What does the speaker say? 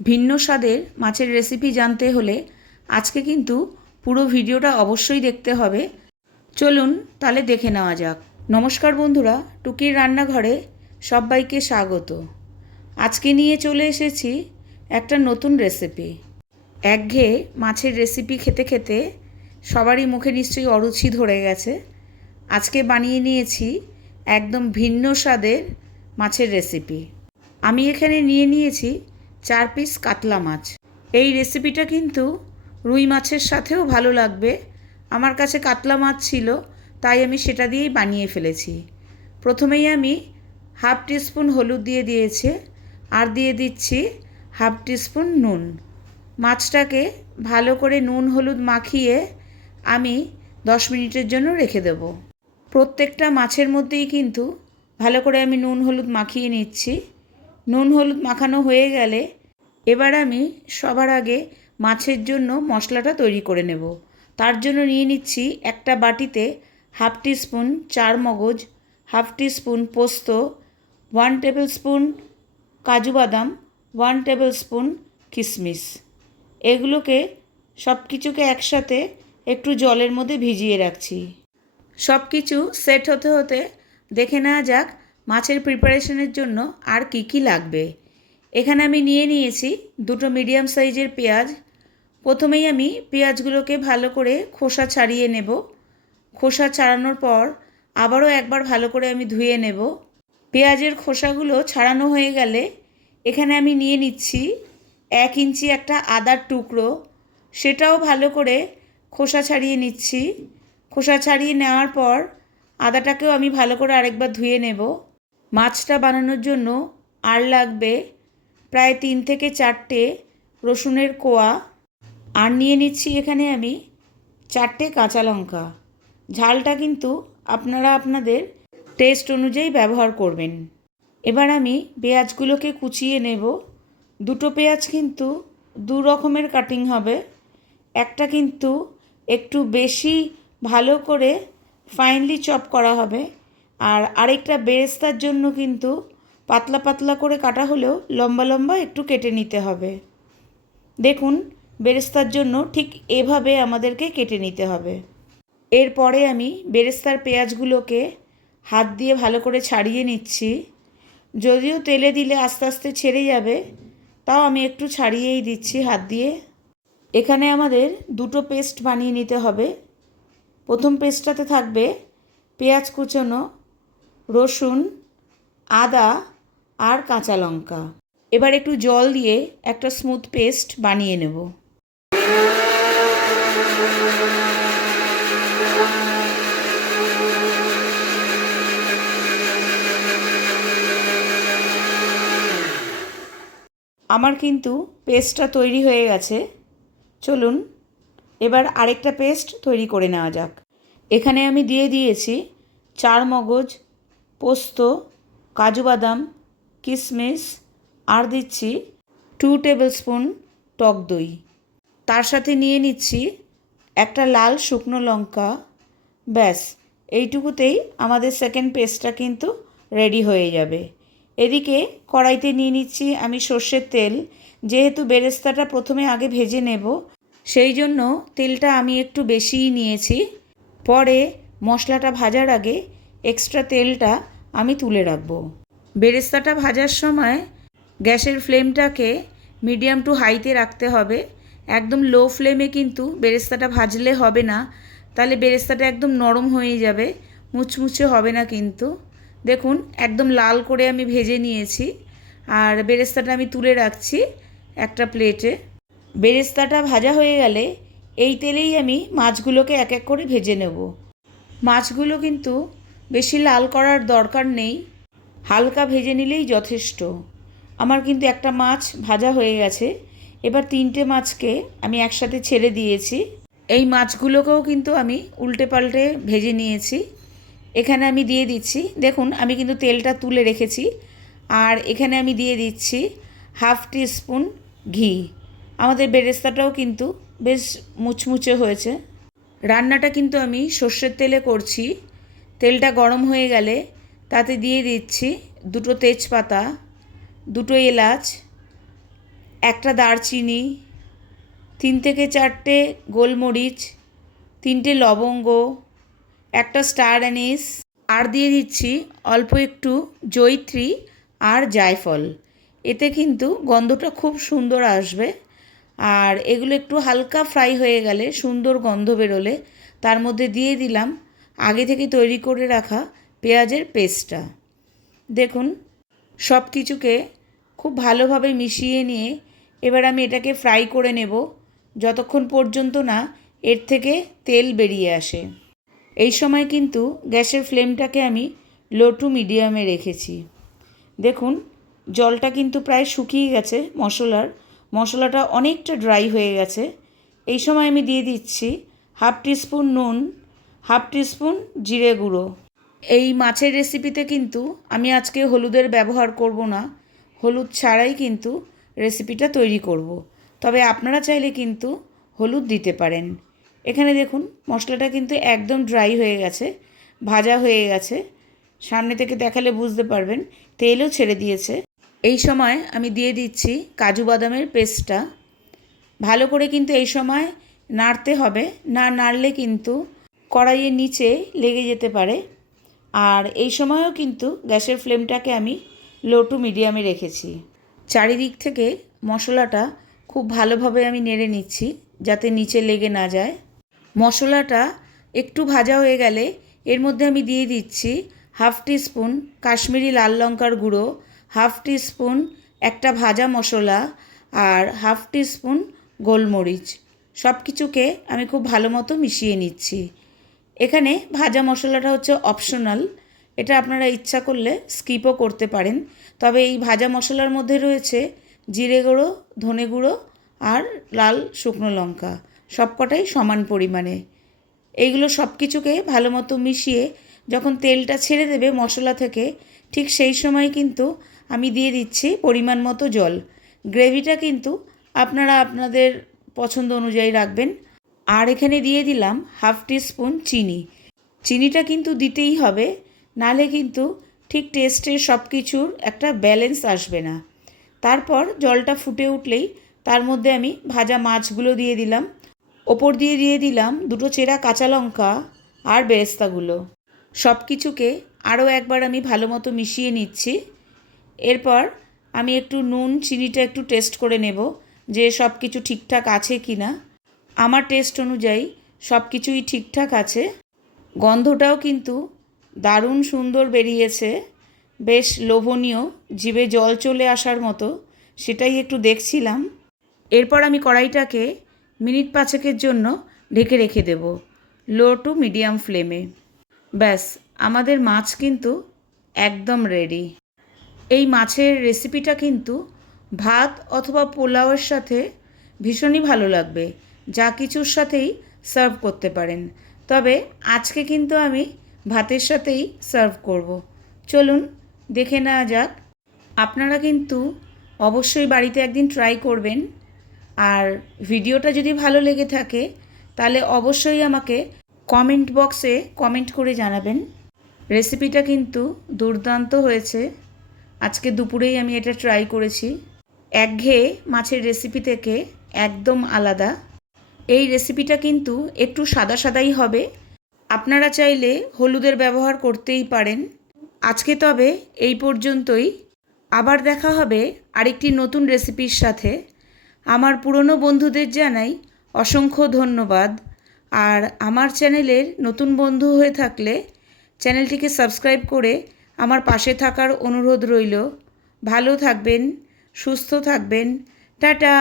ভিন্ন স্বাদের মাছের রেসিপি জানতে হলে আজকে কিন্তু পুরো ভিডিওটা অবশ্যই দেখতে হবে। চলুন তাহলে দেখে নেওয়া যাক। নমস্কার বন্ধুরা, টুকির রান্নাঘরে সবাইকে স্বাগত। আজকে নিয়ে চলে এসেছি একটা নতুন রেসিপি। একঘেয়ে মাছের রেসিপি খেতে খেতে সবারই মুখে নিশ্চয়ই অরুচি ধরে গেছে। আজকে বানিয়ে নিয়েছি একদম ভিন্ন স্বাদের মাছের রেসিপি। আমি এখানে নিয়ে নিয়েছি 4 পিস কাতলা মাছ। এই রেসিপিটা কিন্তু রুই মাছের সাথেও ভালো লাগবে। আমার কাছে কাতলা মাছ ছিল, তাই আমি সেটা দিয়েই বানিয়ে ফেলেছি। প্রথমেই আমি হাফ টিস্পুন হলুদ দিয়ে দিয়েছি, আর দিয়ে দিচ্ছি হাফ টিস্পুন নুন। মাছটাকে ভালো করে নুন হলুদ মাখিয়ে আমি 10 মিনিটের জন্য রেখে দেব। প্রত্যেকটা মাছের মধ্যেই কিন্তু ভালো করে আমি নুন হলুদ মাখিয়ে নিচ্ছি। নুন হলুদ মাখানো হয়ে গেলে এবার আমি সবার আগে মাছের জন্য মশলাটা তৈরি করে নেব। তার জন্য নিয়ে নিচ্ছি একটা বাটিতে হাফ টিস্পুন চার মগজ, হাফ টিস্পুন পোস্ত, 1 টেবিল স্পুন কাজু বাদাম, 1 টেবিল স্পুন কিশমিশ। এগুলোকে সব কিছুকে একসাথে একটু জলের মধ্যে ভিজিয়ে রাখছি। সব কিছু সেট হতে হতে দেখে নেওয়া যাক মাছের প্রিপারেশনের জন্য আর কি কি লাগবে। এখানে আমি নিয়ে নিয়েছি 2টো মিডিয়াম সাইজের পেঁয়াজ। প্রথমেই আমি পেঁয়াজগুলোকে ভালো করে খোসা ছাড়িয়ে নেব। খোসা ছাড়ানোর পর আবারও একবার ভালো করে আমি ধুয়ে নেব। পেঁয়াজের খোসাগুলো ছাড়ানো হয়ে গেলে এখানে আমি নিয়ে নিচ্ছি 1 ইঞ্চি একটা আদার টুকরো। সেটাও ভালো করে খোসা ছাড়িয়ে নিচ্ছি। খোসা ছাড়িয়ে নেওয়ার পর আদাটাকেও আমি ভালো করে আরেকবার ধুয়ে নেব। মাছটা বানানোর জন্য আর লাগবে প্রায় 3 থেকে 4টে রসুনের কোয়া। আর নিয়ে নিচ্ছি এখানে আমি 4টে কাঁচা লঙ্কা। ঝালটা কিন্তু আপনারা আপনাদের টেস্ট অনুযায়ী ব্যবহার করবেন। এবার আমি পেঁয়াজগুলোকে কুচিয়ে নেব। 2টো পেঁয়াজ কিন্তু 2 রকমের কাটিং হবে। একটা কিন্তু একটু বেশি ভালো করে ফাইনলি চপ করা হবে, আর আরেকটা বেরেস্তার জন্য কিন্তু পাতলা পাতলা করে কাটা হলেও লম্বা লম্বা একটু কেটে নিতে হবে। দেখুন, বেরেস্তার জন্য ঠিক এভাবে আমাদেরকে কেটে নিতে হবে। এরপরে আমি বেরেস্তার পেঁয়াজগুলোকে হাত দিয়ে ভালো করে ছাড়িয়ে নিচ্ছি। যদিও তেলে দিলে আস্তে আস্তে ছেড়ে যাবে, তাও আমি একটু ছাড়িয়েই দিচ্ছি হাত দিয়ে। এখানে আমাদের 2টো পেস্ট বানিয়ে নিতে হবে। প্রথম পেস্টটাতে থাকবে পেঁয়াজ কুচনো, রসুন, আদা আর কাঁচা লঙ্কা। এবার একটু জল দিয়ে একটা স্মুথ পেস্ট বানিয়ে নেব। আমার কিন্তু পেস্টটা তৈরি হয়ে গেছে। চলুন এবার আরেকটা পেস্ট তৈরি করে নেওয়া যাক। এখানে আমি দিয়ে দিয়েছি 4 মগজ, পোস্ত, কাজু বাদাম, কিশমিশ, আর দিচ্ছি 2 টেবিল স্পুন টক দই। তার সাথে নিয়ে নিচ্ছি একটা লাল শুকনো লঙ্কা। ব্যাস, এইটুকুতেই আমাদের সেকেন্ড পেস্টটা কিন্তু রেডি হয়ে যাবে। এদিকে কড়াইতে নিয়ে নিচ্ছি আমি সর্ষের তেল। যেহেতু বেরেস্তাটা প্রথমে আগে ভেজে নেব, সেই জন্য তেলটা আমি একটু বেশিই নিয়েছি। পরে মশলাটা ভাজার আগে এক্সট্রা তেলটা আমি তুলে রাখব। বেরেস্তাটা ভাজার সময় গ্যাসের ফ্লেমটাকে মিডিয়াম টু হাইতে রাখতে হবে। একদম লো ফ্লেমে কিন্তু বেরেস্তাটা ভাজলে হবে না, তাহলে বেরেস্তাটা একদম নরম হয়ে যাবে, মুচমুচে হবে না কিন্তু। দেখুন, একদম লাল করে আমি ভেজে নিয়েছি, আর বেরেস্তাটা আমি তুলে রাখছি একটা প্লেটে। বেরেস্তাটা ভাজা হয়ে গেলে এই তেলেই আমি মাছগুলোকে এক এক করে ভেজে নেব। মাছগুলো কিন্তু বেশি লাল করার দরকার নেই, হালকা ভেজে নিলেই যথেষ্ট। আমার কিন্তু একটা মাছ ভাজা হয়ে গেছে। এবার 3টে মাছকে আমি একসাথে ছেড়ে দিয়েছি। এই মাছগুলোকেও কিন্তু আমি উল্টে পাল্টে ভেজে নিয়েছি। এখানে আমি দিয়ে দিচ্ছি, দেখুন আমি কিন্তু তেলটা তুলে রেখেছি, আর এখানে আমি দিয়ে দিচ্ছি হাফ টিস্পুন ঘি। আমাদের বেরেস্তাটাও কিন্তু বেশ মুচমুচে হয়েছে। রান্নাটা কিন্তু আমি সর্ষের তেলে করছি। তেলটা গরম হয়ে গেলে তাতে দিয়ে দিচ্ছি 2টো তেজপাতা, 2টো এলাচ, একটা দারচিনি, 3 থেকে 4টে গোলমরিচ, 3টে লবঙ্গ, একটা স্টার অ্যানিস, আর দিয়ে দিচ্ছি অল্প একটু জয়িত্রী আর জায়ফল। এতে কিন্তু গন্ধটা খুব সুন্দর আসবে। আর এগুলো একটু হালকা ফ্রাই হয়ে গেলে, সুন্দর গন্ধ বেরোলে তার মধ্যে দিয়ে দিলাম আগে থেকে তৈরি করে রাখা পেঁয়াজের পেস্টটা। দেখুন, সব কিছুকে খুব ভালোভাবে মিশিয়ে নিয়ে এবার আমি এটাকে ফ্রাই করে নেব যতক্ষণ পর্যন্ত না এর থেকে তেল বেরিয়ে আসে। এই সময় কিন্তু গ্যাসের ফ্লেমটাকে আমি লো টু মিডিয়ামে রেখেছি। দেখুন, জলটা কিন্তু প্রায় শুকিয়ে গেছে, মশলাটা অনেকটা ড্রাই হয়ে গেছে। এই সময় আমি দিয়ে দিচ্ছি 1/2 টিস্পুন নুন, 1/2 টিস্পুন জিরে গুঁড়ো। এই মাছের রেসিপিতে কিন্তু আমি আজকে হলুদের ব্যবহার করব না, হলুদ ছাড়াই কিন্তু রেসিপিটা তৈরি করব। তবে আপনারা চাইলে কিন্তু হলুদ দিতে পারেন। এখানে দেখুন, মশলাটা কিন্তু একদম ড্রাই হয়ে গেছে, ভাজা হয়ে গেছে। সামনে থেকে দেখালে বুঝতে পারবেন, তেলও ছেড়ে দিয়েছে। এই সময় আমি দিয়ে দিচ্ছি কাজু বাদামের পেস্টটা। ভালো করে কিন্তু এই সময় নাড়তে হবে, না নাড়লে কিন্তু কড়াইয়ের নিচে লেগে যেতে পারে। আর এই সময়ও কিন্তু গ্যাসের ফ্লেমটাকে আমি লো টু মিডিয়ামে রেখেছি। চারিদিক থেকে মশলাটা খুব ভালোভাবে আমি নেড়ে নিচ্ছি যাতে নিচে লেগে না যায়। মশলাটা একটু ভাজা হয়ে গেলে এর মধ্যে আমি দিয়ে দিচ্ছি 1/2 টিস্পুন কাশ্মীরি লাল লঙ্কার গুঁড়ো, 1/2 টিস্পুন একটা ভাজা মশলা, আর 1/2 টিস্পুন গোলমরিচ। সব কিছুকে আমি খুব ভালো মতো মিশিয়ে নিচ্ছি। এখানে ভাজা মশলাটা হচ্ছে অপশনাল, এটা আপনারা ইচ্ছা করলে স্কিপও করতে পারেন। তবে এই ভাজা মশলার মধ্যে রয়েছে জিরে গুঁড়ো, ধনে গুঁড়ো আর লাল শুকনো লঙ্কা, সবকটাই সমান পরিমাণে। এইগুলো সব কিছুকে ভালো মতো মিশিয়ে যখন তেলটা ছেড়ে দেবে মশলা থেকে, ঠিক সেই সময় কিন্তু আমি দিয়ে দিচ্ছি পরিমাণ মতো জল। গ্রেভিটা কিন্তু আপনারা আপনাদের পছন্দ অনুযায়ী রাখবেন। আর এখানে দিয়ে দিলাম 1/2 টিস্পুন চিনি। চিনিটা কিন্তু দিতেই হবে, নাহলে কিন্তু ঠিক টেস্টের সব কিছুর একটা ব্যালেন্স আসবে না। তারপর জলটা ফুটে উঠলেই তার মধ্যে আমি ভাজা মাছগুলো দিয়ে দিলাম। ওপর দিয়ে দিয়ে দিলাম 2টো চেরা কাঁচা লঙ্কা আর বেরেস্তাগুলো। সব কিছুকে আরও একবার আমি ভালো মতো মিশিয়ে নিচ্ছি। এরপর আমি একটু নুন চিনিটা একটু টেস্ট করে নেব যে সব কিছু ঠিকঠাক আছে কি না। আমার টেস্ট অনুযায়ী সব কিছুই ঠিকঠাক আছে। গন্ধটাও কিন্তু দারুণ সুন্দর বেরিয়েছে, বেশ লোভনীয়, জিভে জল চলে আসার মতো, সেটাই একটু দেখছিলাম। এরপর আমি কড়াইটাকে মিনিট 5 জন্য ঢেকে রেখে দেব লো টু মিডিয়াম ফ্লেমে। ব্যাস, আমাদের মাছ কিন্তু একদম রেডি। এই মাছের রেসিপিটা কিন্তু ভাত অথবা পোলাওয়ের সাথে ভীষণই ভালো লাগবে, যা কিছুর সাথেই সার্ভ করতে পারেন। তবে আজকে কিন্তু আমি ভাতের সাথেই সার্ভ করব। চলুন দেখে নেওয়া যাক। আপনারা কিন্তু অবশ্যই বাড়িতে একদিন ট্রাই করবেন। আর ভিডিওটা যদি ভালো লেগে থাকে তাহলে অবশ্যই আমাকে কমেন্ট বক্সে কমেন্ট করে জানাবেন। রেসিপিটা কিন্তু দুর্দান্ত হয়েছে। আজকে দুপুরেই আমি এটা ট্রাই করেছি। একঘেয়ে মাছের রেসিপি থেকে একদম আলাদা। এই রেসিপিটা কিন্তু একটু সাদা সাদাই হবে, আপনারা চাইলে হলুদের ব্যবহার করতেই পারেন। আজকে তবে এই পর্যন্তই। আবার দেখা হবে আরেকটি নতুন রেসিপির সাথে। আমার পুরনো বন্ধুদের জানাই অসংখ্য ধন্যবাদ। আর আমার চ্যানেলের নতুন বন্ধু হয়ে থাকলে চ্যানেলটিকে সাবস্ক্রাইব করে আমার পাশে থাকার অনুরোধ রইল। ভালো থাকবেন, সুস্থ থাকবেন। টাটা।